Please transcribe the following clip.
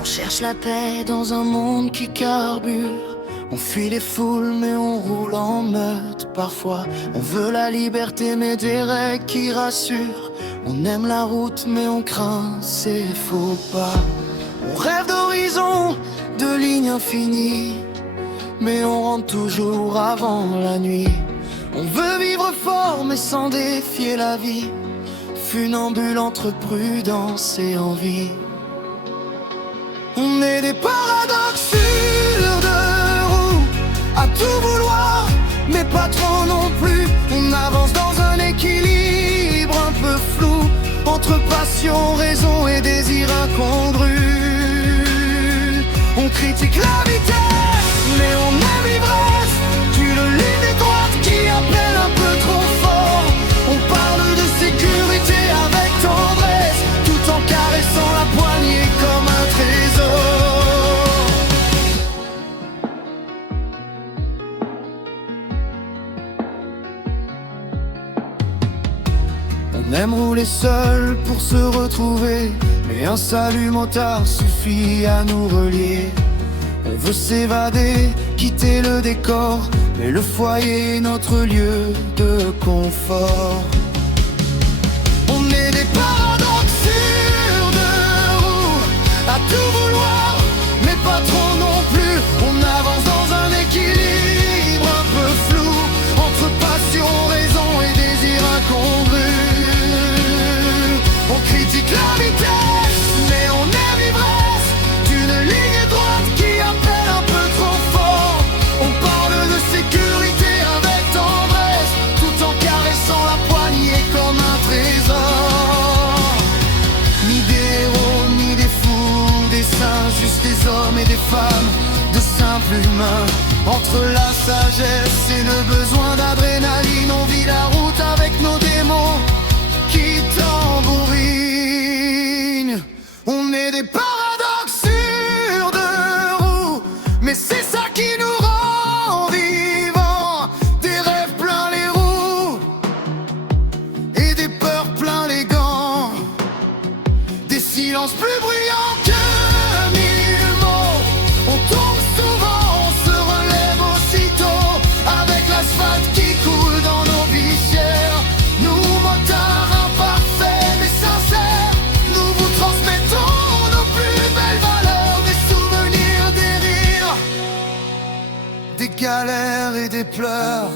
On cherche la paix dans un monde qui carbure. On fuit les foules mais on roule en meute parfois. On veut la liberté mais des règles qui rassurent. On aime la route mais on craint ces faux pas. On rêve d'horizon, de lignes infinies, mais on rentre toujours avant la nuit. On veut vivre fort mais sans défier la vie, funambule entre prudence et envie. On est des paradoxes sur deux roues, à tout vouloir, mais pas trop non plus. On avance dans un équilibre un peu flou, entre passion, raison et désir incongru. On critique la vitesse, mais on aime l'ivresse d'une ligne droite qui appelle un peu trop fort. On parle de sécurité avec tendresse, tout en caressant la poignée comme un trésor. On aime rouler seul pour se retrouver, mais un salut motard suffit à nous relier. On veut s'évader, quitter le décor, mais le foyer est notre lieu de confort. On est des paradoxes sur deux roues, à tout vouloir, mais pas trop non plus. On avance dans un équilibre un peu flou, entre passion, raison et désir incongru. On critique la vitesse, mais on aime l'ivresse d'une ligne droite qui appelle un peu trop fort. On parle de sécurité avec tendresse, tout en caressant la poignée comme un trésor. Ni des héros, ni des fous, des saints, juste des hommes et des femmes, de simples humains. Entre la sagesse et le besoin d'adrénaline, on vit la route avec nos démons qui tambourinent. On est des paradoxes sur deux roues, mais c'est ça qui nous rend vivants. Des rêves plein les roues et des peurs plein les gants. Des silences plus bruyants que mille mots. On tombe souvent, on se relève aussitôt, avec l'asphalte qui coule dans nos visières. Nous motards imparfaits mais sincères, nous vous transmettons nos plus belles valeurs, des souvenirs, des rires, des galères et des pleurs.